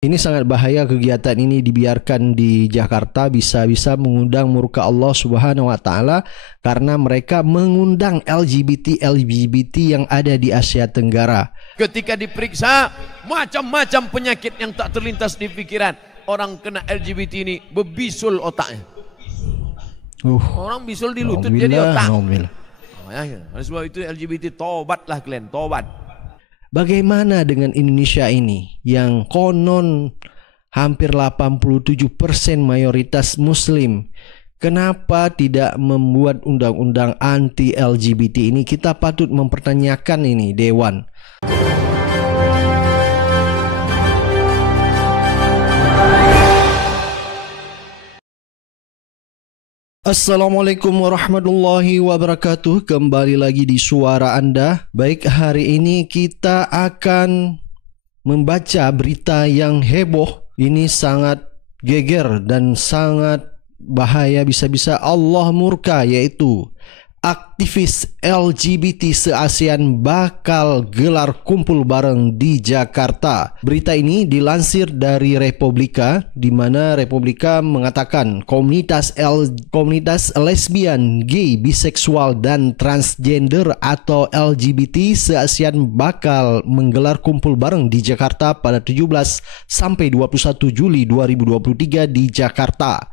Ini sangat bahaya kegiatan ini dibiarkan di Jakarta, bisa-bisa mengundang murka Allah Subhanahu wa taala karena mereka mengundang LGBT yang ada di Asia Tenggara. Ketika diperiksa, macam-macam penyakit yang tak terlintas di pikiran. Orang kena LGBT ini berbisul otaknya. Orang bisul di lutut jadi otak. Oleh sebab itu LGBT tobatlah kalian, tobat. Bagaimana dengan Indonesia ini yang konon hampir 87% mayoritas muslim? Kenapa tidak membuat undang-undang anti LGBT ini? Kita patut mempertanyakan ini, Dewan. Assalamualaikum warahmatullahi wabarakatuh. Kembali lagi di suara Anda. Baik, hari ini kita akan membaca berita yang heboh. Ini sangat geger dan sangat bahaya, bisa-bisa Allah murka, yaitu aktivis LGBT se-ASEAN bakal gelar kumpul bareng di Jakarta. Berita ini dilansir dari Republika, di mana Republika mengatakan komunitas lesbian, gay, biseksual, dan transgender atau LGBT se-ASEAN bakal menggelar kumpul bareng di Jakarta pada 17 sampai 21 Juli 2023 di Jakarta.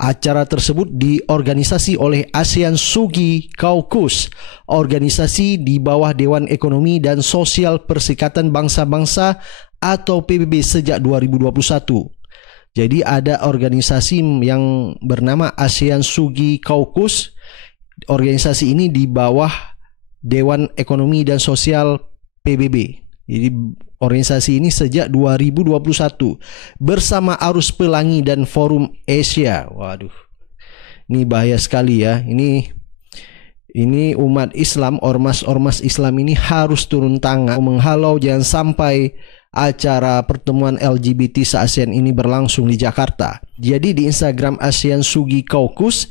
Acara tersebut diorganisasi oleh ASEAN Sugih Caucus, organisasi di bawah Dewan Ekonomi dan Sosial Perserikatan Bangsa-Bangsa atau PBB sejak 2021. Jadi ada organisasi yang bernama ASEAN Sugih Caucus. Organisasi ini di bawah Dewan Ekonomi dan Sosial PBB. Jadi organisasi ini sejak 2021 bersama Arus Pelangi dan Forum Asia. Waduh, ini bahaya sekali ya. Ini umat Islam, ormas-ormas Islam ini harus turun tangan menghalau jangan sampai acara pertemuan LGBT se-ASEAN ini berlangsung di Jakarta. Jadi di Instagram ASEAN Sugih Caucus,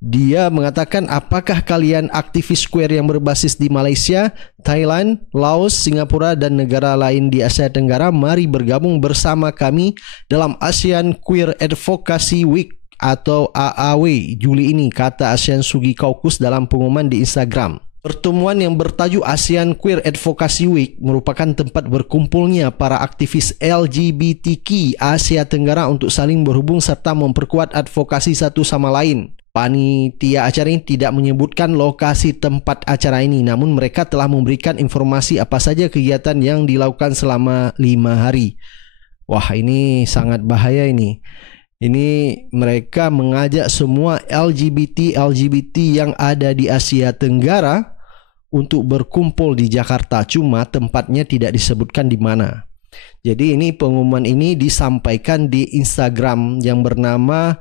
dia mengatakan, apakah kalian aktivis queer yang berbasis di Malaysia, Thailand, Laos, Singapura, dan negara lain di Asia Tenggara? Mari bergabung bersama kami dalam ASEAN Queer Advocacy Week atau AAW Juli ini, kata ASEAN Sugih Caucus dalam pengumuman di Instagram. Pertemuan yang bertajuk ASEAN Queer Advocacy Week merupakan tempat berkumpulnya para aktivis LGBTQ Asia Tenggara untuk saling berhubung serta memperkuat advokasi satu sama lain. Panitia acara ini tidak menyebutkan lokasi tempat acara ini, namun mereka telah memberikan informasi apa saja kegiatan yang dilakukan selama 5 hari. Wah, ini sangat bahaya ini. Ini mereka mengajak semua LGBT yang ada di Asia Tenggara untuk berkumpul di Jakarta, cuma tempatnya tidak disebutkan di mana. Jadi ini pengumuman ini disampaikan di Instagram yang bernama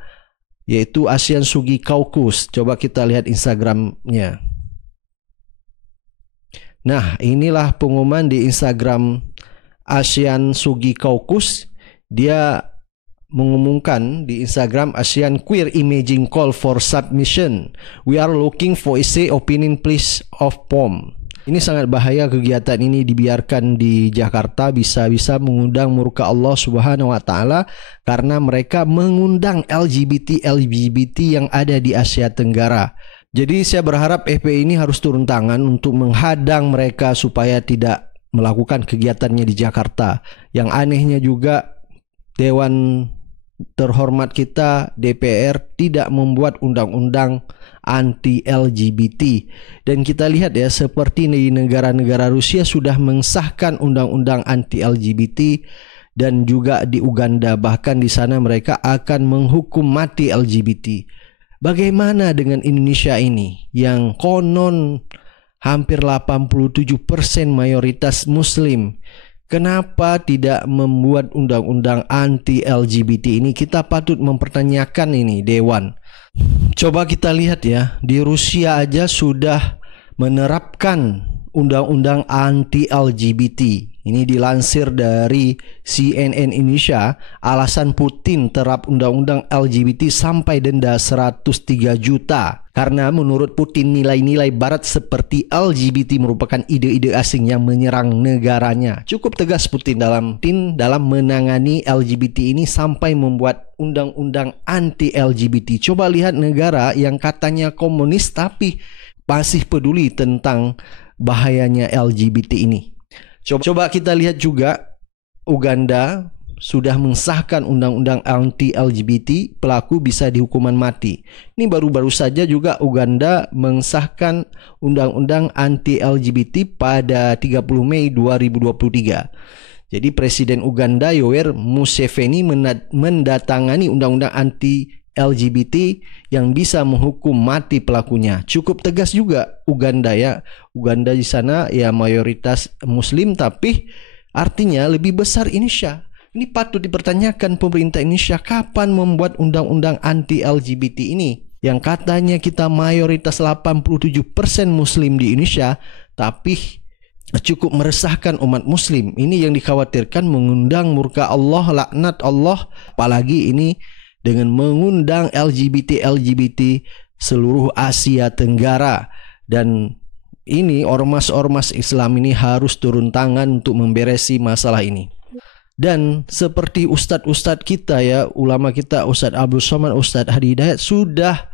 yaitu ASEAN Sugih Caucus. Coba kita lihat Instagramnya. Nah, inilah pengumuman di Instagram ASEAN Sugih Caucus. Dia mengumumkan di Instagram ASEAN Queer Imaging Call for Submission. We are looking for a say opinion please of POM. Ini sangat bahaya kegiatan ini dibiarkan di Jakarta, bisa-bisa mengundang murka Allah Subhanahu wa taala karena mereka mengundang LGBT yang ada di Asia Tenggara. Jadi saya berharap FPI ini harus turun tangan untuk menghadang mereka supaya tidak melakukan kegiatannya di Jakarta. Yang anehnya juga Dewan terhormat kita DPR tidak membuat undang-undang anti LGBT, dan kita lihat ya, seperti di negara-negara Rusia sudah mengesahkan undang-undang anti LGBT, dan juga di Uganda bahkan di sana mereka akan menghukum mati LGBT. Bagaimana dengan Indonesia ini yang konon hampir 87% mayoritas muslim? Kenapa tidak membuat undang-undang anti LGBT ini? Kita patut mempertanyakan ini, Dewan. Coba kita lihat ya, di Rusia aja sudah menerapkan undang-undang anti LGBT. Ini dilansir dari CNN Indonesia, alasan Putin terap undang-undang LGBT sampai denda 103 juta. Karena menurut Putin nilai-nilai barat seperti LGBT merupakan ide-ide asing yang menyerang negaranya. Cukup tegas Putin dalam menangani LGBT ini sampai membuat undang-undang anti-LGBT. Coba lihat negara yang katanya komunis tapi masih peduli tentang bahayanya LGBT ini. Coba kita lihat juga Uganda sudah mensahkan undang-undang anti-LGBT, pelaku bisa dihukuman mati. Ini baru-baru saja juga Uganda mensahkan undang-undang anti-LGBT pada 30 Mei 2023. Jadi Presiden Uganda Yoweri Museveni mendatangani undang-undang anti-LGBT yang bisa menghukum mati pelakunya. Cukup tegas juga Uganda ya. Uganda di sana ya mayoritas Muslim, tapi artinya lebih besar Indonesia. Ini patut dipertanyakan pemerintah Indonesia kapan membuat undang-undang anti-LGBT ini. Yang katanya kita mayoritas 87% Muslim di Indonesia, tapi cukup meresahkan umat Muslim. Ini yang dikhawatirkan mengundang murka Allah, laknat Allah. Apalagi ini dengan mengundang LGBT seluruh Asia Tenggara. Dan ini ormas-ormas Islam ini harus turun tangan untuk memberesi masalah ini. Dan seperti ustadz-ustadz kita ya, ulama kita, Ustadz Abdul Somad, Ustadz Hadi Hidayat sudah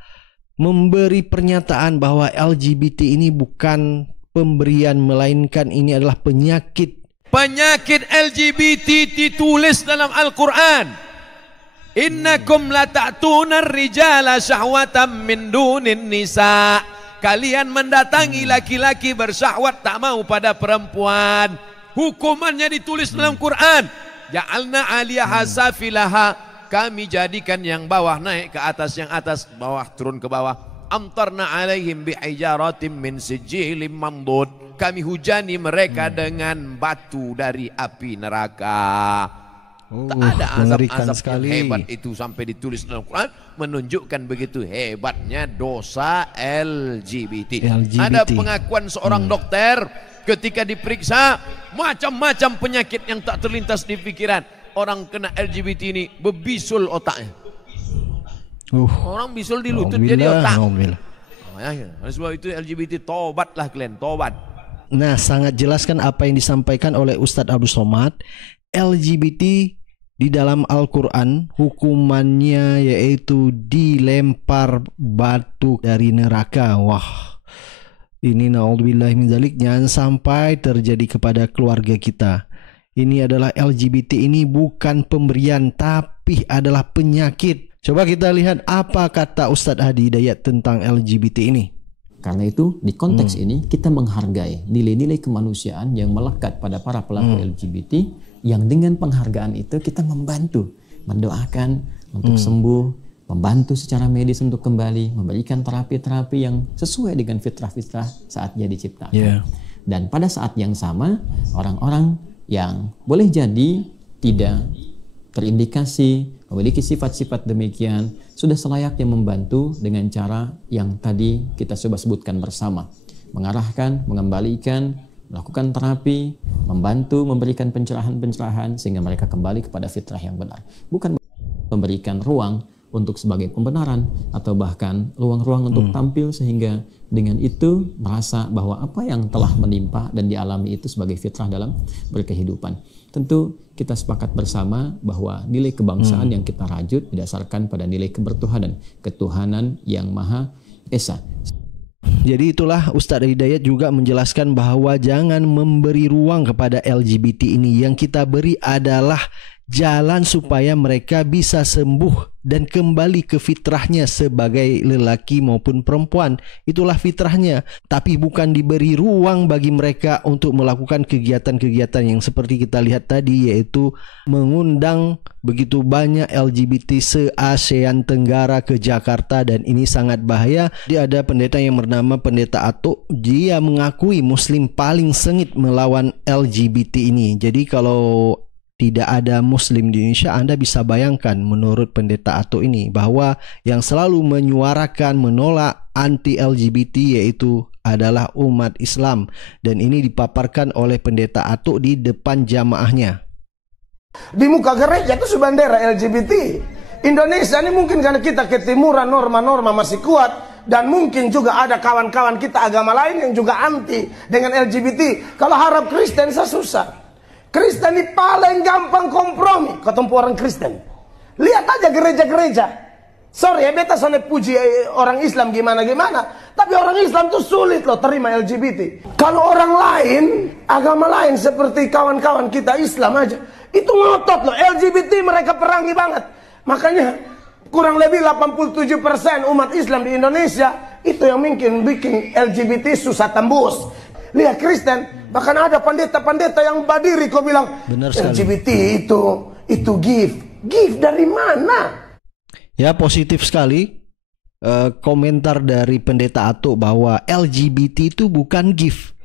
memberi pernyataan bahwa LGBT ini bukan pemberian, melainkan ini adalah penyakit. Penyakit LGBT ditulis dalam Al-Quran. Innakum la ta'tuna ar-rijala syahwatan min dunin nisa. Kalian mendatangi laki-laki bersyahwat tak mau pada perempuan. Hukumannya ditulis dalam Quran. Ja'alna 'aliyaha safilaha, kami jadikan yang bawah naik ke atas, yang atas bawah turun ke bawah. Amtarna 'alaihim bihijaratin min sijilin mamdud, kami hujani mereka dengan batu dari api neraka. Tak ada azab-azab yang hebat itu sampai ditulis dalam Quran, menunjukkan begitu hebatnya dosa LGBT. Ada pengakuan seorang dokter ketika diperiksa, macam-macam penyakit yang tak terlintas di pikiran. Orang kena LGBT ini bebisul otaknya. Orang bisul di lutut jadi otak. Oleh sebab itu LGBT, tobatlah kalian, tobat. Nah, sangat jelaskan apa yang disampaikan oleh Ustadz Abdul Somad. LGBT di dalam Al-Quran hukumannya yaitu dilempar batu dari neraka. Wah, ini naudzubillah min dzalik, jangan sampai terjadi kepada keluarga kita. Ini adalah LGBT ini bukan pemberian tapi adalah penyakit. Coba kita lihat apa kata Ustadz Hadi Hidayat tentang LGBT ini. Karena itu di konteks ini kita menghargai nilai-nilai kemanusiaan yang melekat pada para pelaku LGBT, yang dengan penghargaan itu kita membantu, mendoakan untuk sembuh, membantu secara medis untuk kembali, memberikan terapi-terapi yang sesuai dengan fitrah-fitrah saat dia diciptakan. Dan pada saat yang sama, orang-orang yang boleh jadi tidak terindikasi memiliki sifat-sifat demikian sudah selayaknya membantu dengan cara yang tadi kita coba sebutkan bersama, mengarahkan, mengembalikan, melakukan terapi, membantu, memberikan pencerahan-pencerahan sehingga mereka kembali kepada fitrah yang benar. Bukan memberikan ruang untuk sebagai pembenaran atau bahkan ruang-ruang untuk tampil sehingga dengan itu merasa bahwa apa yang telah menimpa dan dialami itu sebagai fitrah dalam berkehidupan. Tentu kita sepakat bersama bahwa nilai kebangsaan yang kita rajut didasarkan pada nilai kebertuhanan, ketuhanan yang Maha Esa. Jadi itulah Ustadz Hidayat juga menjelaskan bahwa jangan memberi ruang kepada LGBT ini. Yang kita beri adalah jalan supaya mereka bisa sembuh dan kembali ke fitrahnya sebagai lelaki maupun perempuan. Itulah fitrahnya, tapi bukan diberi ruang bagi mereka untuk melakukan kegiatan-kegiatan yang seperti kita lihat tadi, yaitu mengundang begitu banyak LGBT se-ASEAN Tenggara ke Jakarta, dan ini sangat bahaya. Dia ada pendeta yang bernama Pendeta Ato, dia mengakui Muslim paling sengit melawan LGBT ini. Jadi kalau tidak ada Muslim di Indonesia, Anda bisa bayangkan menurut Pendeta Ato ini bahwa yang selalu menyuarakan menolak anti-LGBT yaitu adalah umat Islam, dan ini dipaparkan oleh Pendeta Atuk di depan jamaahnya. Di muka gereja itu bendera LGBT. Indonesia ini mungkin karena kita ketimuran, norma-norma masih kuat, dan mungkin juga ada kawan-kawan kita agama lain yang juga anti dengan LGBT. Kalau harap Kristen susah. Kristen ini paling gampang kompromi ketemu orang Kristen. Lihat aja gereja-gereja. Sorry ya, beta sana puji orang Islam gimana-gimana, tapi orang Islam tuh sulit loh terima LGBT. Kalau orang lain, agama lain seperti kawan-kawan kita Islam aja, itu ngotot loh, LGBT mereka perangi banget. Makanya kurang lebih 87% umat Islam di Indonesia itu yang mungkin bikin LGBT susah tembus. Lihat Kristen, bahkan ada pendeta-pendeta yang berdiri kok bilang LGBT itu gift dari mana? Ya, positif sekali komentar dari Pendeta Atuk bahwa LGBT itu bukan gift.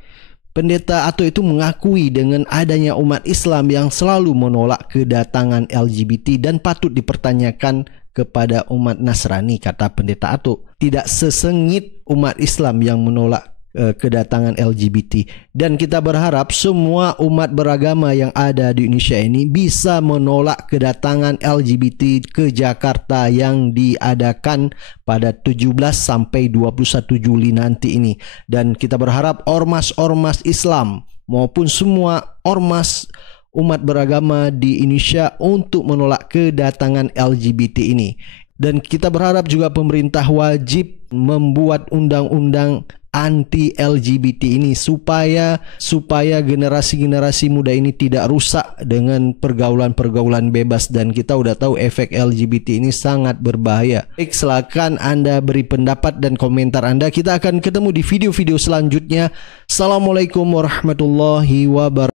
Pendeta Atuk itu mengakui dengan adanya umat Islam yang selalu menolak kedatangan LGBT dan patut dipertanyakan kepada umat Nasrani, kata Pendeta Atuk. Tidak sesengit umat Islam yang menolak kedatangan LGBT, dan kita berharap semua umat beragama yang ada di Indonesia ini bisa menolak kedatangan LGBT ke Jakarta yang diadakan pada 17 sampai 21 Juli nanti ini. Dan kita berharap ormas-ormas Islam maupun semua ormas umat beragama di Indonesia untuk menolak kedatangan LGBT ini. Dan kita berharap juga pemerintah wajib membuat undang-undang anti LGBT ini supaya generasi-generasi muda ini tidak rusak dengan pergaulan-pergaulan bebas, dan kita udah tahu efek LGBT ini sangat berbahaya. Baik, silakan Anda beri pendapat dan komentar Anda. Kita akan ketemu di video-video selanjutnya. Assalamualaikum warahmatullahi wabarakatuh.